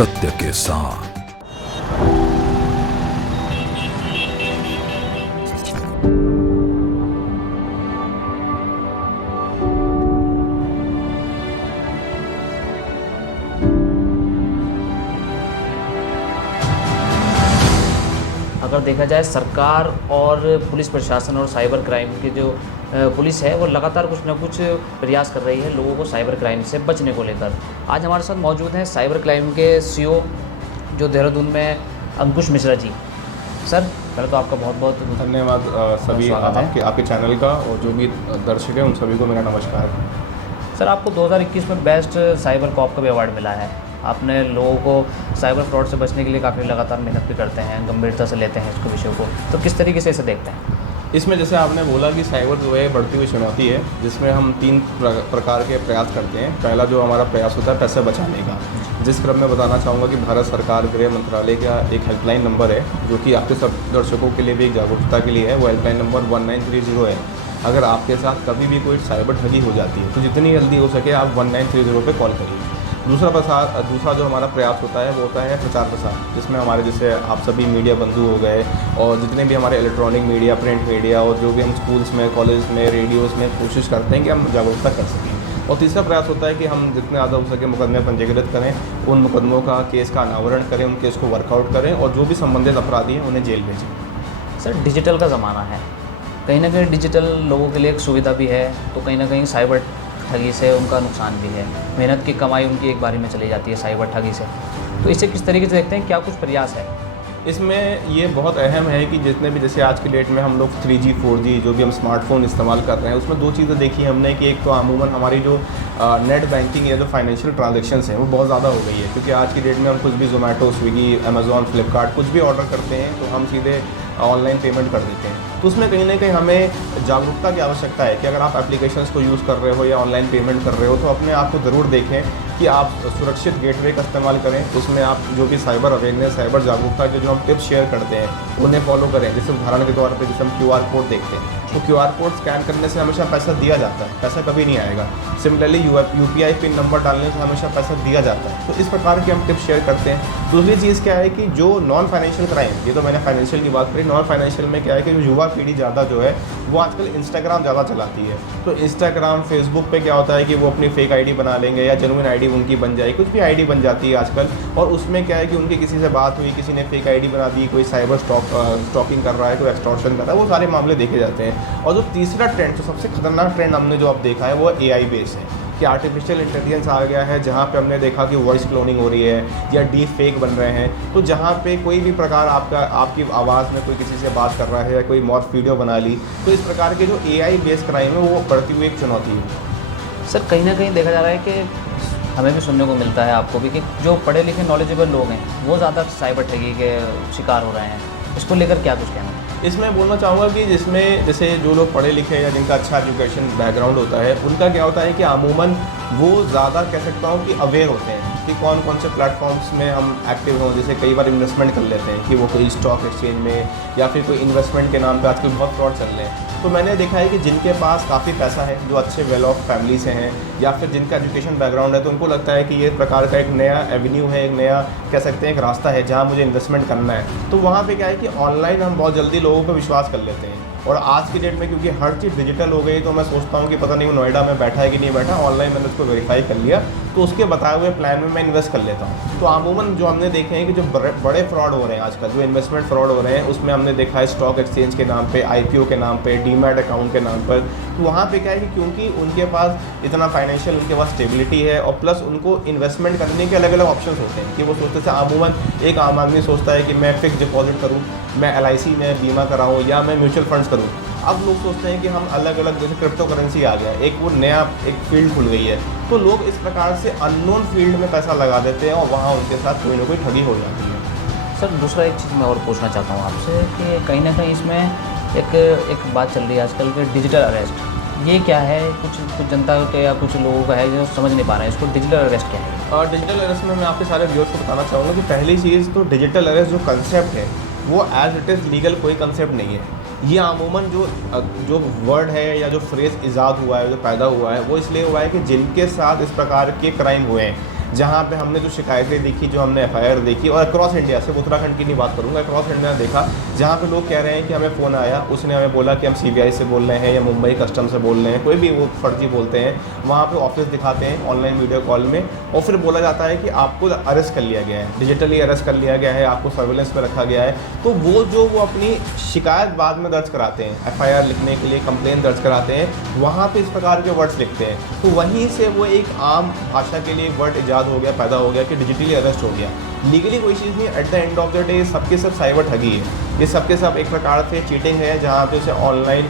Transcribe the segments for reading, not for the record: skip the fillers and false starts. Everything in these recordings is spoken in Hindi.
सत्य के साथ। अगर देखा जाए सरकार और पुलिस प्रशासन और साइबर क्राइम की जो पुलिस है वो लगातार कुछ ना कुछ प्रयास कर रही है लोगों को साइबर क्राइम से बचने को लेकर। आज हमारे साथ मौजूद हैं साइबर क्राइम के सीईओ जो देहरादून में अंकुश मिश्रा जी। सर पहले तो आपका बहुत बहुत धन्यवाद सभी आपके चैनल का, और जो भी दर्शक हैं उन सभी को मेरा नमस्कार। सर आपको 2021 में बेस्ट साइबर कॉप का भी अवार्ड मिला है। आपने लोगों को साइबर फ्रॉड से बचने के लिए काफ़ी लगातार मेहनत भी करते हैं, गंभीरता से लेते हैं इसको विषय को, तो किस तरीके से इसे देखते हैं? इसमें जैसे आपने बोला कि साइबर जो है बढ़ती हुई चुनौती है, जिसमें हम 3 प्रकार के प्रयास करते हैं। पहला जो हमारा प्रयास होता है पैसे बचाने का, जिस क्रम में बताना चाहूँगा कि भारत सरकार गृह मंत्रालय का एक हेल्पलाइन नंबर है जो कि आपके सब दर्शकों के लिए भी एक जागरूकता के लिए है। वो हेल्पलाइन नंबर 1930 है। अगर आपके साथ कभी भी कोई साइबर ठगी हो जाती है तो जितनी जल्दी हो सके आप 1930 पे कॉल करिए। दूसरा जो हमारा प्रयास होता है वो होता है प्रचार प्रसार, जिसमें हमारे जैसे आप सभी मीडिया बंधु हो गए और जितने भी हमारे इलेक्ट्रॉनिक मीडिया, प्रिंट मीडिया और जो भी हम स्कूल्स में, कॉलेज में, रेडियोज़ में कोशिश करते हैं कि हम जागरूकता कर सकें। और तीसरा प्रयास होता है कि हम जितने ज़्यादा हो सके मुकदमे पंजीकृत करें, उन मुकदमों का केस का अनावरण करें, उन केस को वर्कआउट करें और जो भी संबंधित अपराधी हैं उन्हें जेल भेजें। सर डिजिटल का ज़माना है, कहीं ना कहीं डिजिटल लोगों के लिए एक सुविधा भी है, तो कहीं ना कहीं साइबर ठगी से उनका नुकसान भी है। मेहनत की कमाई उनकी एक बारी में चली जाती है साइबर ठगी से, तो इसे किस तरीके से देखते हैं? क्या कुछ प्रयास है इसमें? ये बहुत अहम है कि जितने भी जैसे आज की डेट में हम लोग 3G 4G जो भी हम स्मार्टफोन इस्तेमाल कर रहे हैं, उसमें 2 चीज़ें देखी हमने कि एक तो अमूमन हमारी जो नेट बैंकिंग या जो फाइनेंशियल ट्रांजैक्शंस हैं वो बहुत ज़्यादा हो गई है, क्योंकि आज की डेट में हम कुछ भी ज़ोमैटो, स्विगी, अमेज़ॉन, फ्लिपकार्ट कुछ भी ऑर्डर करते हैं तो हम सीधे ऑनलाइन पेमेंट कर देते हैं। तो उसमें कहीं ना कहीं हमें जागरूकता की आवश्यकता है कि अगर आप एप्लीकेशंस को यूज़ कर रहे हो या ऑनलाइन पेमेंट कर रहे हो तो अपने आप को ज़रूर देखें कि आप सुरक्षित गेटवे का इस्तेमाल करें। उसमें आप जो भी साइबर अवेयरनेस, साइबर जागरूकता के जो हम टिप्स शेयर करते हैं उन्हें फॉलो करें। जैसे उदाहरण के तौर पे जैसे हम QR कोड देखते हैं तो QR कोड स्कैन करने से हमेशा पैसा दिया जाता है, पैसा कभी नहीं आएगा। सिमिलरली UPI पिन नंबर डालने से हमेशा पैसा दिया जाता है। तो इस प्रकार के हम टिप्स शेयर करते हैं। दूसरी चीज़ क्या है कि जो नॉन फाइनेंशियल क्राइम, ये तो मैंने फाइनेंशियल की बात करी, नॉन फाइनेंशियल में क्या है कि जो युवा पीढ़ी ज़्यादा जो है वो आजकल इंस्टाग्राम ज़्यादा चलाती है। तो इंस्टाग्राम, फेसबुक पे क्या होता है कि वो अपनी फेक आईडी बना लेंगे या जेन्युइन आईडी उनकी बन जाए, कुछ भी आईडी बन जाती है आजकल, और उसमें क्या है कि उनकी किसी से बात हुई, किसी ने फेक आईडी बना दी, कोई साइबर स्टॉकिंग कर रहा है, कोई एक्सटॉर्शन कर रहा है, वो सारे मामले देखे जाते हैं। और जो तीसरा ट्रेंड, जो सबसे खतरनाक ट्रेंड हमने जो अब देखा है वो AI बेस है कि आर्टिफिशियल इंटेलिजेंस आ गया है, जहाँ पे हमने देखा कि वॉइस क्लोनिंग हो रही है या डीप फेक बन रहे हैं। तो जहाँ पे कोई भी प्रकार आपकी आवाज़ में कोई किसी से बात कर रहा है या कोई मॉर्फ वीडियो बना ली, तो इस प्रकार के जो AI बेस्ड क्राइम है वो बढ़ती हुई एक चुनौती है। सर कहीं ना कहीं देखा जा रहा है कि हमें भी सुनने को मिलता है, आपको भी, कि जो पढ़े लिखे नॉलेजेबल लोग हैं वो ज़्यादा साइबर ठगी के शिकार हो रहे हैं। इसको लेकर क्या कुछ कहना है? इसमें बोलना चाहूँगा कि जिसमें जैसे जो लोग पढ़े लिखे या जिनका अच्छा एजुकेशन बैकग्राउंड होता है, उनका क्या होता है कि अमूमन वो ज़्यादा कह सकता हूँ कि अवेयर होते हैं कि कौन कौन से प्लेटफॉर्म्स में हम एक्टिव हों। जैसे कई बार इन्वेस्टमेंट कर लेते हैं कि वो कोई स्टॉक एक्सचेंज में या फिर कोई इन्वेस्टमेंट के नाम पे आजकल बहुत फ्रॉड चल रहे हैं। तो मैंने देखा है कि जिनके पास काफ़ी पैसा है, जो अच्छे वेल ऑफ फैमिली से हैं या फिर जिनका एजुकेशन बैकग्राउंड है, तो उनको लगता है कि ये प्रकार का एक नया एवेन्यू है, एक नया कह सकते हैं एक रास्ता है जहाँ मुझे इन्वेस्टमेंट करना है। तो वहाँ पे क्या है कि ऑनलाइन हम बहुत जल्दी लोगों पर विश्वास कर लेते हैं। और आज की डेट में क्योंकि हर चीज़ डिजिटल हो गई, तो मैं सोचता हूँ कि पता नहीं वो नोएडा में बैठा है कि नहीं बैठा, ऑनलाइन मैंने उसको वेरीफाई कर लिया तो उसके बताए हुए प्लान में मैं इन्वेस्ट कर लेता हूँ। तो अमूमन जो हमने देखे हैं कि जो बड़े फ्रॉड हो रहे हैं आजकल, जो इन्वेस्टमेंट फ्रॉड हो रहे हैं, उसमें हमने देखा है स्टॉक एक्सचेंज के नाम पे, IPO के नाम पे, डीमैट अकाउंट के नाम पर। तो वहाँ पे क्या है कि क्योंकि उनके पास इतना फाइनेंशियल उनके पास स्टेबिलिटी है और प्लस उनको इन्वेस्टमेंट करने के अलग अलग ऑप्शंस होते हैं कि वो सोचते हैं, अमूमन एक आम आदमी सोचता है कि मैं फिक्स डिपॉजिट करूँ, मैं LIC में बीमा कराऊँ या मैं म्यूचुअल फंड्स करूँ। अब लोग सोचते हैं कि हम अलग अलग, जैसे क्रिप्टो करेंसी आ गया, एक वो नया एक फील्ड खुल गई है, तो लोग इस प्रकार से अननोन फील्ड में पैसा लगा देते हैं और वहाँ उनके साथ कोई ना कोई ठगी हो जाती है। सर दूसरा एक चीज़ मैं और पूछना चाहता हूँ आपसे कि कहीं ना कहीं इसमें एक बात चल रही है आजकल के डिजिटल अरेस्ट, ये क्या है? कुछ जनता के या कुछ लोगों का है जो समझ नहीं पा रहे हैं इसको, डिजिटल अरेस्ट क्या है? और डिजिटल अरेस्ट में मैं आपके सारे व्यूअर्स को बताना चाहूँगा कि पहली चीज़ तो डिजिटल अरेस्ट जो कंसेप्ट है वो एज इट इज़ लीगल कोई कंसेप्ट नहीं है। ये अमूमन जो वर्ड है या जो फ्रेज़ ईजाद हुआ है, जो पैदा हुआ है, वो इसलिए हुआ है कि जिनके साथ इस प्रकार के क्राइम हुए हैं जहाँ पे हमने जो शिकायतें देखी, जो हमने FIR देखी, और अक्रॉस इंडिया, सिर्फ उत्तराखंड की नहीं बात करूँगा, अक्रॉस इंडिया देखा, जहाँ पे लोग कह रहे हैं कि हमें फ़ोन आया, उसने हमें बोला कि हम CBI से बोल रहे हैं या मुंबई कस्टम से बोल रहे हैं, कोई भी वो फर्जी बोलते हैं, वहाँ पे ऑफिस दिखाते हैं ऑनलाइन वीडियो कॉल में, और फिर बोला जाता है कि आपको अरेस्ट कर लिया गया है, डिजिटली अरेस्ट कर लिया गया है, आपको सर्विलेंस में रखा गया है। तो वो अपनी शिकायत बाद में दर्ज कराते हैं, FIR लिखने के लिए कंप्लेन दर्ज कराते हैं, वहाँ पे इस प्रकार के वर्ड्स लिखते हैं। तो वहीं से वो एक आम भाषा के लिए वर्ड इजाद हो गया, पैदा हो गया कि डिजिटली अरेस्ट हो गया। लीगली कोई चीज़ नहीं, at the end of the day सबके सब साइबर ठगी है, ये सबके सब एक प्रकार से चीटिंग है, जहाँ पे उसे ऑनलाइन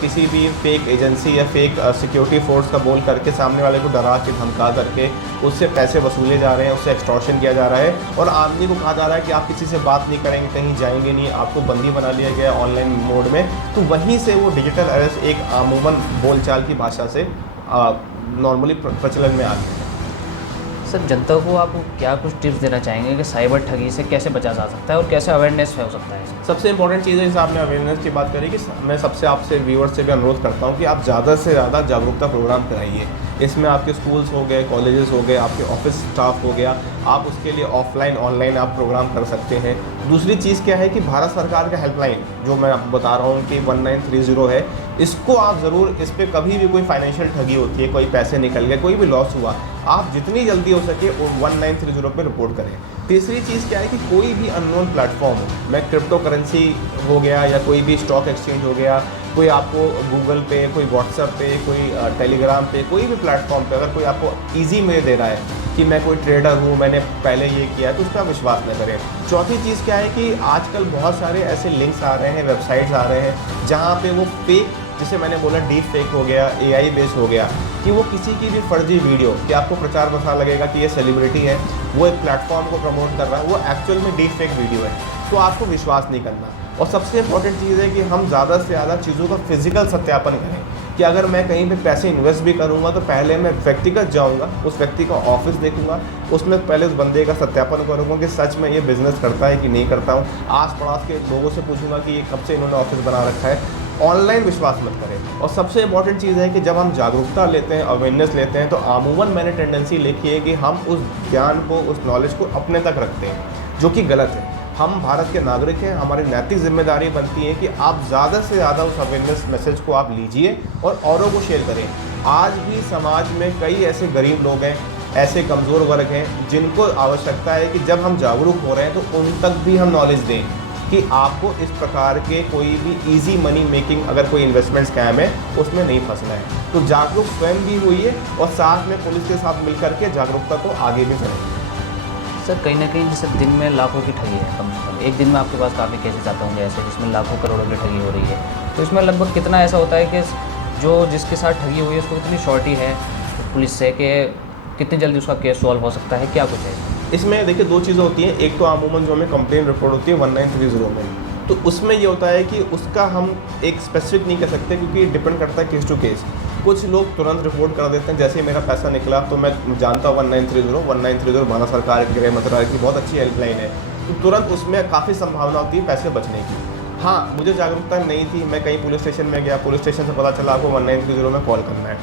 किसी भी फेक एजेंसी या फेक सिक्योरिटी फोर्स का बोल करके सामने वाले को डरा के धमका करके उससे पैसे वसूले जा रहे हैं, उससे एक्सटॉर्शन किया जा रहा है, और आदमी को कहा जा रहा है कि आप किसी से बात नहीं करेंगे, कहीं जाएंगे नहीं, आपको बंदी बना लिया गया है ऑनलाइन मोड में। तो वहीं से वो डिजिटल अरेस्ट एक अमूमन बोलचाल की भाषा से नॉर्मली प्रचलन में आ गया है। सर, जनता को आप क्या कुछ टिप्स देना चाहेंगे कि साइबर ठगी से कैसे बचा जा सकता है और कैसे अवेयरनेस हो सकता है? सबसे इंपॉर्टेंट चीज़ है, जैसे आपने अवेयरनेस की बात करी, कि मैं सबसे आपसे व्यूअर्स से भी अनुरोध करता हूँ कि आप ज़्यादा से ज़्यादा जागरूकता प्रोग्राम कराइए। इसमें आपके स्कूल्स हो गए, कॉलेजेस हो गए, आपके ऑफिस स्टाफ हो गया, आप उसके लिए ऑफलाइन ऑनलाइन आप प्रोग्राम कर सकते हैं। दूसरी चीज़ क्या है कि भारत सरकार का हेल्पलाइन जो मैं आपको बता रहा हूँ कि 1930 है, इसको आप ज़रूर, इस पर कभी भी कोई फाइनेंशियल ठगी होती है, कोई पैसे निकल गए, कोई भी लॉस हुआ, आप जितनी जल्दी हो सके 1930 पे रिपोर्ट करें। तीसरी चीज़ क्या है कि कोई भी अननोन प्लेटफॉर्म हो, मैं क्रिप्टो करेंसी हो गया या कोई भी स्टॉक एक्सचेंज हो गया, कोई आपको गूगल पे, कोई व्हाट्सएप पे, कोई टेलीग्राम पे, कोई भी प्लेटफॉर्म पे अगर कोई आपको ईजी में दे रहा है कि मैं कोई ट्रेडर हूँ, मैंने पहले ये किया है, तो उस पर आप विश्वास न करें। चौथी चीज़ क्या है कि आजकल बहुत सारे ऐसे लिंक्स आ रहे हैं, वेबसाइट्स आ रहे हैं, जहाँ पे वो फेक, जिसे मैंने बोला डीप फेक हो गया, AI बेस हो गया, कि वो किसी की भी फर्जी वीडियो कि आपको प्रचार प्रसार लगेगा कि ये सेलिब्रिटी है, वो एक प्लेटफॉर्म को प्रमोट कर रहा है, वो एक्चुअल में डीप फेक वीडियो है, तो आपको विश्वास नहीं करना। और सबसे इंपॉर्टेंट चीज़ है कि हम ज़्यादा से ज़्यादा चीज़ों का फिजिकल सत्यापन करें, कि अगर मैं कहीं पे पैसे इन्वेस्ट भी करूँगा तो पहले मैं व्यक्तिगत जाऊँगा, उस व्यक्ति का ऑफिस देखूँगा, उसमें पहले उस बंदे का सत्यापन करूँगा कि सच में ये बिज़नेस करता है कि नहीं करता हूँ, आस पड़ोस के लोगों से पूछूंगा कि ये कब से इन्होंने ऑफिस बना रखा है। ऑनलाइन विश्वास मत करें। और सबसे इंपॉर्टेंट चीज़ है कि जब हम जागरूकता लेते हैं, अवेयरनेस लेते हैं, तो अमूमन मैंने टेंडेंसी देखी है कि हम उस ज्ञान को, उस नॉलेज को अपने तक रखते हैं, जो कि गलत है। हम भारत के नागरिक हैं, हमारी नैतिक जिम्मेदारी बनती है कि आप ज़्यादा से ज़्यादा उस अवेयरनेस मैसेज को आप लीजिए और औरों को शेयर करें। आज भी समाज में कई ऐसे गरीब लोग हैं, ऐसे कमज़ोर वर्ग हैं, जिनको आवश्यकता है कि जब हम जागरूक हो रहे हैं तो उन तक भी हम नॉलेज दें कि आपको इस प्रकार के कोई भी इजी मनी मेकिंग, अगर कोई इन्वेस्टमेंट स्कैम है, उसमें नहीं फंसना है। तो जागरूक स्वयं भी हुई है और साथ में पुलिस के साथ मिलकर के जागरूकता को आगे भी बढ़ाएं। सर, कहीं ना कहीं जैसे दिन में लाखों की ठगी है, कम से कम एक दिन में आपके पास काफ़ी केसेस आते होंगे ऐसे जिसमें लाखों करोड़ों की ठगी हो रही है, तो इसमें लगभग कितना ऐसा होता है कि जो जिसके साथ ठगी हुई है उसको इतनी शॉर्टी है पुलिस से कि कितनी जल्दी उसका केस सॉल्व हो सकता है, क्या कुछ है इसमें? देखिए, दो चीज़ें होती हैं। एक तो अमूमन जो हमें कंप्लेन रिपोर्ट होती है 1930 में, तो उसमें ये होता है कि उसका हम एक स्पेसिफिक नहीं कह सकते, क्योंकि डिपेंड करता है केस टू केस। कुछ लोग तुरंत रिपोर्ट कर देते हैं, जैसे ही मेरा पैसा निकला तो मैं जानता हूँ 1930 भारत सरकार की, गृह मंत्रालय की बहुत अच्छी हेल्पलाइन है, तो तुरंत उसमें काफ़ी संभावना होती है पैसे बचने की। हाँ, मुझे जागरूकता नहीं थी, मैं कहीं पुलिस स्टेशन में गया, पुलिस स्टेशन से पता चला आपको 1930 में कॉल करना है,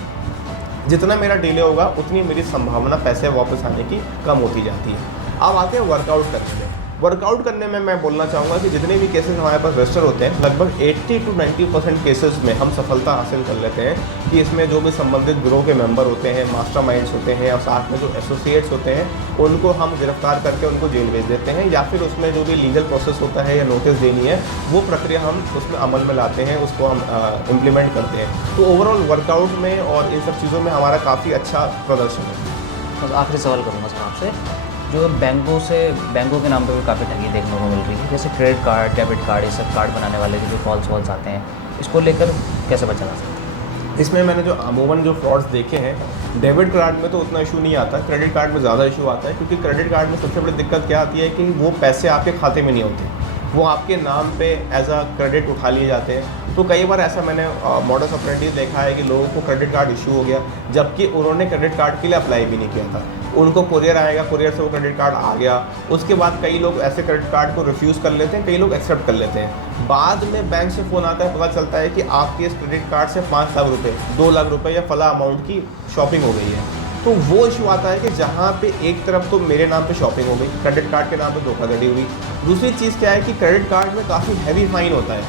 जितना मेरा डिले होगा उतनी मेरी संभावना पैसे वापस आने की कम होती जाती है। अब आते हैं वर्कआउट करने में। वर्कआउट करने में मैं बोलना चाहूँगा कि जितने भी केसेस हमारे पास रजिस्टर होते हैं, लगभग 80 to 90% केसेस में हम सफलता हासिल कर लेते हैं कि इसमें जो भी संबंधित गिरोह के मेंबर होते हैं, मास्टरमाइंड्स होते हैं और साथ में जो एसोसिएट्स होते हैं, उनको हम गिरफ्तार करके उनको जेल भेज देते हैं, या फिर उसमें जो भी लीगल प्रोसेस होता है या नोटिस देनी है, वो प्रक्रिया हम उसमें अमल में लाते हैं, उसको हम इम्प्लीमेंट करते हैं। तो ओवरऑल वर्कआउट में और इन सब चीज़ों में हमारा काफ़ी अच्छा प्रदर्शन है। बस आखिरी सवाल करूँगा सर आपसे, जो बैंकों के नाम पर भी काफ़ी ठगी देखने को मिल रही है, जैसे क्रेडिट कार्ड, डेबिट कार्ड, ये सब कार्ड बनाने वाले के जो कॉल्स आते हैं, इसको लेकर कैसे बचा जा सकता है? इसमें मैंने जो अमूमन जो फ्रॉड्स देखे हैं, डेबिट कार्ड में तो उतना इशू नहीं आता, क्रेडिट कार्ड में ज़्यादा इशू आता है, क्योंकि क्रेडिट कार्ड में सबसे बड़ी दिक्कत क्या आती है कि वो पैसे आपके खाते में नहीं होते, वो आपके नाम पे एज अ क्रेडिट उठा लिए जाते हैं। तो कई बार ऐसा मैंने मॉडस ऑपरेंडी देखा है कि लोगों को क्रेडिट कार्ड इशू हो गया, जबकि उन्होंने क्रेडिट कार्ड के लिए अप्लाई भी नहीं किया था। उनको कुरियर आएगा, कुरियर से वो क्रेडिट कार्ड आ गया, उसके बाद कई लोग ऐसे क्रेडिट कार्ड को रिफ्यूज़ कर लेते हैं, कई लोग एक्सेप्ट कर लेते हैं। बाद में बैंक से फ़ोन आता है, पता चलता है कि आपके इस क्रेडिट कार्ड से 5 लाख रुपये, 2 लाख रुपये या फला अमाउंट की शॉपिंग हो गई है। तो वो इशू आता है कि जहाँ पे एक तरफ तो मेरे नाम पे शॉपिंग हो गई, क्रेडिट कार्ड के नाम पे धोखाधड़ी हुई। दूसरी चीज़ क्या है कि क्रेडिट कार्ड में काफ़ी हैवी फाइन होता है,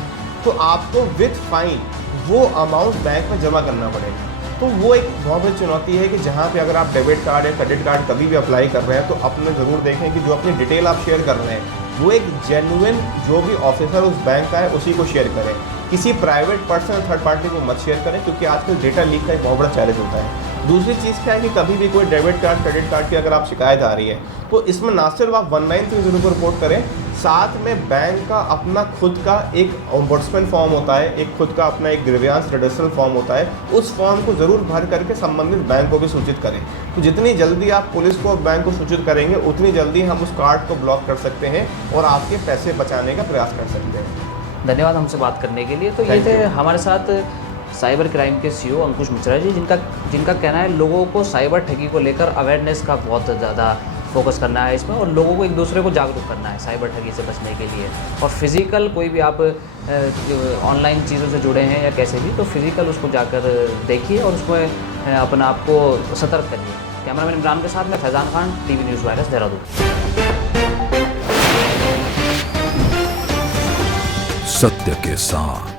तो आपको विथ फाइन वो अमाउंट बैंक में जमा करना पड़ेगा। तो वो एक बहुत बड़ी चुनौती है कि जहाँ पे अगर आप डेबिट कार्ड या क्रेडिट कार्ड कभी भी अप्लाई कर रहे हैं तो अपने ज़रूर देखें कि जो अपनी डिटेल आप शेयर कर रहे हैं वो एक जेन्युइन जो भी ऑफिसर उस बैंक का है उसी को शेयर करें। किसी प्राइवेट पर्सन थर्ड पार्टी को मत शेयर करें, क्योंकि आजकल डेटा लीक का एक बहुत बड़ा चैलेंज होता है। दूसरी चीज़ क्या है कि कभी भी कोई डेबिट कार्ड क्रेडिट कार्ड की अगर आप शिकायत आ रही है तो इसमें ना सिर्फ आप 1930 को रिपोर्ट करें, साथ में बैंक का अपना खुद का एक ओम्बड्समैन फॉर्म होता है, एक खुद का अपना एक ग्रीवियंस रिड्रेसल फॉर्म होता है, उस फॉर्म को ज़रूर भर करके संबंधित बैंक को भी सूचित करें। तो जितनी जल्दी आप पुलिस को और बैंक को सूचित करेंगे उतनी जल्दी हम उस कार्ड को ब्लॉक कर सकते हैं और आपके पैसे बचाने का प्रयास कर सकते हैं। धन्यवाद हमसे बात करने के लिए। तो ये Thank थे you. हमारे साथ साइबर क्राइम के सीईओ अंकुश मिश्रा जी, जिनका कहना है लोगों को साइबर ठगी को लेकर अवेयरनेस का बहुत ज़्यादा फोकस करना है इसमें, और लोगों को एक दूसरे को जागरूक करना है साइबर ठगी से बचने के लिए। और फिज़िकल कोई भी आप ऑनलाइन चीज़ों से जुड़े हैं या कैसे भी, तो फिज़िकल उसको जाकर देखिए और उसमें अपने आप को सतर्क करिए। कैमरामैन इमरान के साथ मैं Faizan Khan, TV news virus, Dehradun. सत्य के साथ।